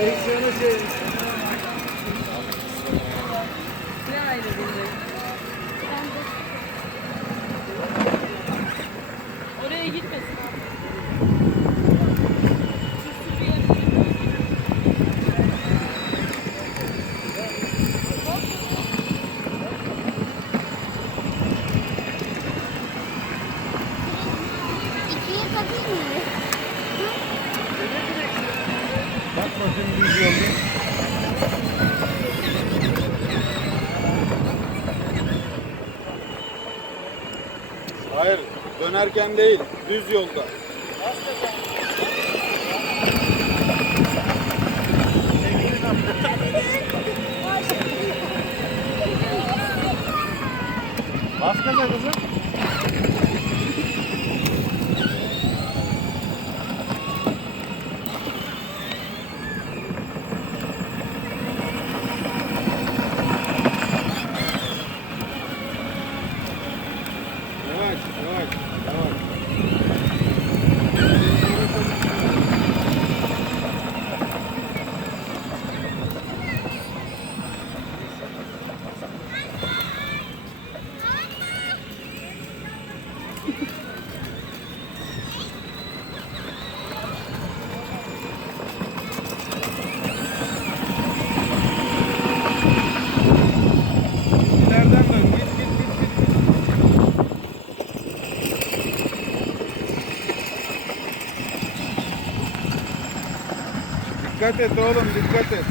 Direksiyonu şey. Ne ayrı bilmiyorum. Oraya gitmesin. İkiye takayım mı? Bak bakayım düz yolda. Hayır, dönerken değil, düz yolda. Bas gaza kızım. Yavaş, yavaş, yavaş. İleriden dön, git, git, git, git. Dikkat et oğlum, dikkat et.